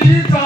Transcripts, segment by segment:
第一张。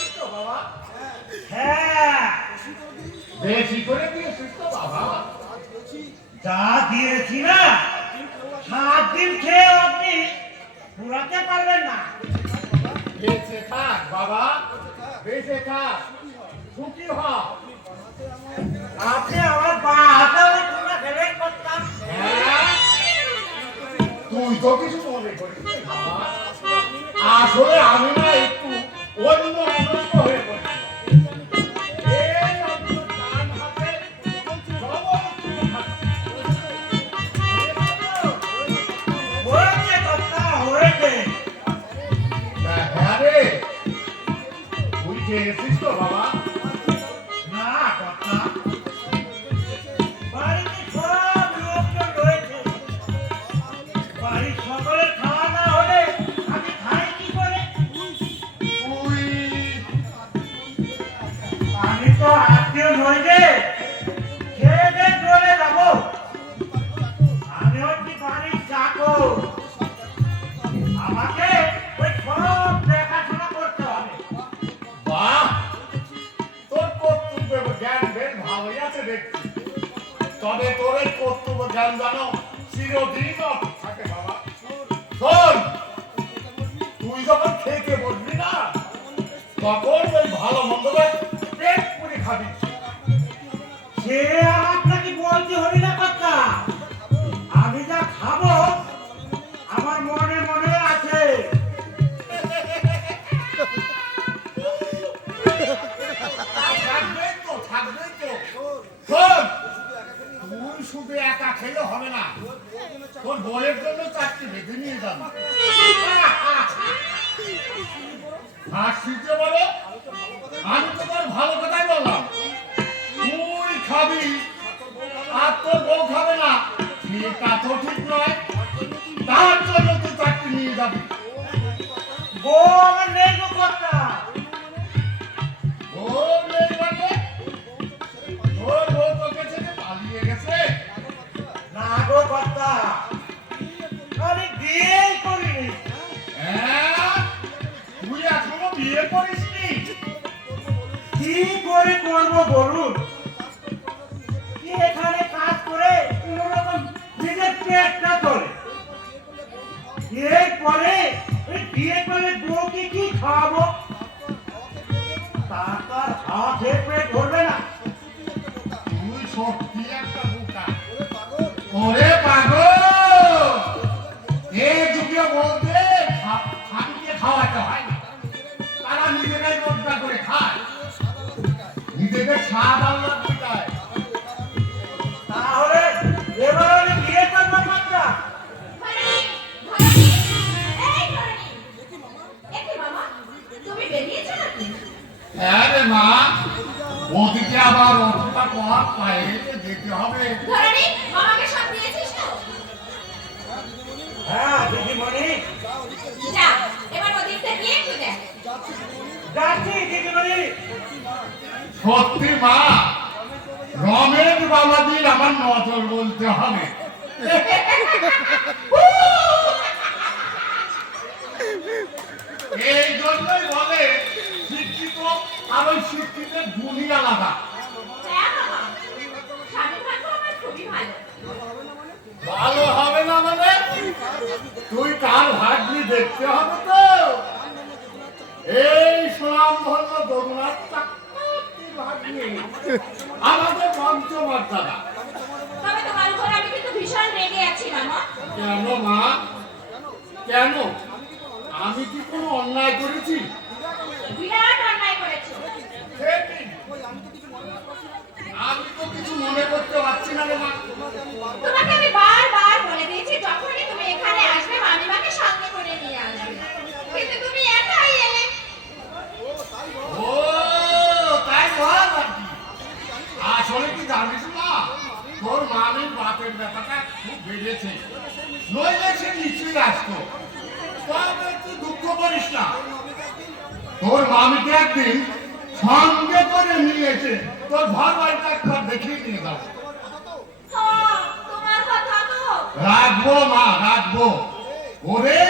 হ্যাঁ। বেশি করে দিয়েছিস তো বাবা। যা দিয়েছি না সাত দিন খেয়ে আপনি পুরাতে পারবেন না। বেঁচে থাক বাবা। বেঁচে থাক। সুখী হ। আপনি আমার বা হাতে আমার পুরা করতাম। হ্যাঁ? তুই তো কিছু মনে করিস আসলে আমি চেয়েছিস তো বাবা কর্তব্য জানো? চিরদিন থাকে বাবা। শোন, তুই যখন খেতে বসবি না, তখন ওই ভালো মন্দ পেট পুরি খাবি। সে আপনাকে বলতে হবে না কথা। আমি যা খাব, আমার মনে মনে আছে। থাকবেই তো থাকবেই তো। শুধু একা খেলে হবে না। তোর বইয়ের জন্য চারটি বেঁধে নিয়ে যাবি হাসিতে বলো, আমি তো তোর ভালো কথাই বললাম। তুই খাবি, আর তোর বউ খাবে না। সেটা তো ঠিক নয়। তার জন্য তুই চারটি নিয়ে যাবি। বউ আমার নেই কথা কথা। আমি বিয়েই করিনি। হ্যাঁ? তুই এখনও বিয়ে করিসনি? কি করে করব বলুন? এখানে কাজ করে কোনো রকম নিজের পেটটা চলে এরপরে বিয়ে করে বউকে কি খাওয়াবো? আর হাতে পেট ধরবে না। তুই সত্যি একটা ওরে পাগল! এই যুগে বলতে স্বামীকে খাওয়াতে হয় তারা নিজেরাই রোজগার করে খায়। নিজেদের স্বাদ আল্লাহ তাহলে এবার আমি বিয়ে করব হ্যাঁ মা, ওদিকে আবার অতটা পথ পায়ে। যেতে হবে। ধরণী, মামাকে সব দিয়েছিস তো? হ্যাঁ দিদিমণি। যা, এবার ওদিকটা গিয়ে একটু দেখ। যাচ্ছি দিদিমণি। সত্যি মা রমেশ বাবাজির আমার নজর বলতে হবে। এই জন্যই বলে শিক্ষিত আর ওই শিক্ষিতের গুণই আলাদা হ্যাঁ মামা, স্বামীর ভাগ্য আমার খুবই ভালো। ভালো হবে না মানে তুই কার ভাগ্নি দেখতে হবে তো? এই সোনাম চক্রবর্তীর ভাগ্নি। আমাদের পঞ্চমর্যাদা তবে তোমার উপর আমি কিন্তু ভীষণ রেগে আছি মামা। কেন মা? কেন? আমি কি কোনো অন্যায় করেছি? বিরাট অন্যায় করেছ। আমি তো কিছু মনে করতে পারছি না রে মা। তোমাকে আমি বারবার বলে দিয়েছি যখনই তুমি এখানে আসবে মামিমাকে সঙ্গে করে নিয়ে আসবে কিন্তু তুমি একাই এলে ও তাই বল আর কি আসলে কি জানিস না তোর বাপের ব্যাপারটা খুব বেড়েছে নইলে সে নিশ্চয়ই আসতো। তবে তুই দুঃখ করিস না। তোর মামিকে একদিন সঙ্গে করে নিয়ে এসে তোর ঘর বাড়িটা একবার দেখিয়ে নিয়ে যাব রাখব মা রাখব। ওরে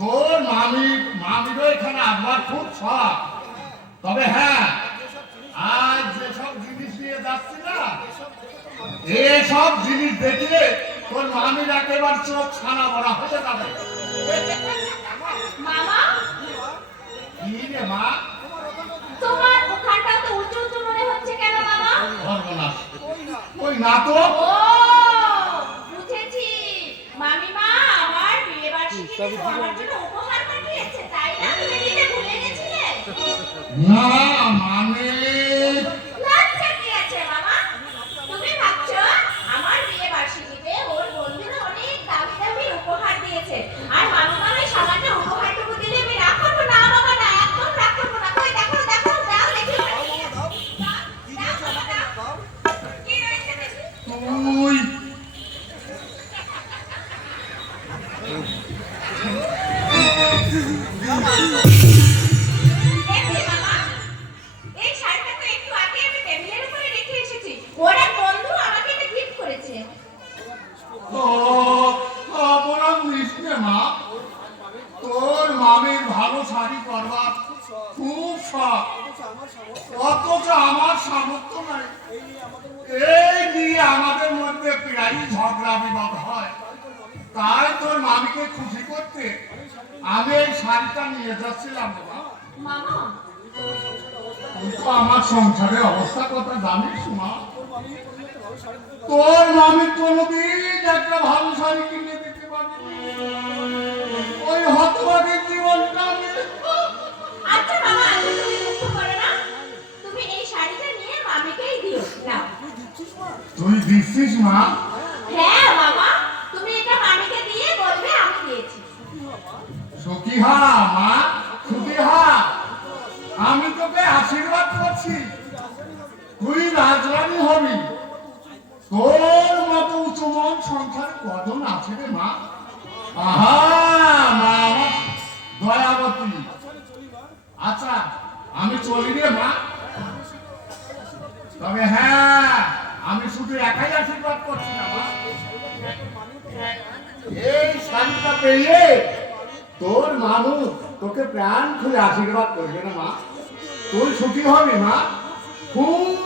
তোর মামি মামির এখানে আসবার খুব শখ। তবে হ্যাঁ আজ যেসব জিনিস নিয়ে যাচ্ছি না এসব জিনিস দেখলে তোর মামির একেবারে চোখ ছানা বড়া হতে যাবে। মামা? কি রে মা? তোমার ওখানটা তো উঁচু উঁচু মনে হচ্ছে কেন মামা? সর্বনাশ। ওই না তো বুঝেছি। মামিমা আমার বিয়ে বার্ষিকীতে আমার জন্য উপহার পাঠিয়েছে তাই না? তুমি দিতে ভুলে গেছিলে? না মানে তোর মামিকে খুশি করতে আমি এই শাড়িটা নিয়ে যাচ্ছিলাম বাবা তো আমার সংসারের অবস্থা কথা জানিস মা তোর মামি কোনোদিন একটা ভালো শাড়ি কিনে দিতে পারবে ওই হতভাগের জীবনটা আমি আচ্ছা করো না। তুমি এই শাড়িটা নিয়ে মামিকেই দিও। নাও। তুই দিচ্ছিস মা একাই আশীর্বাদ না এই তোর মানুষ তোকে প্রাণ খুলে আশীর্বাদ করবে না, মা? তুই সুখী হবি, মা? খুব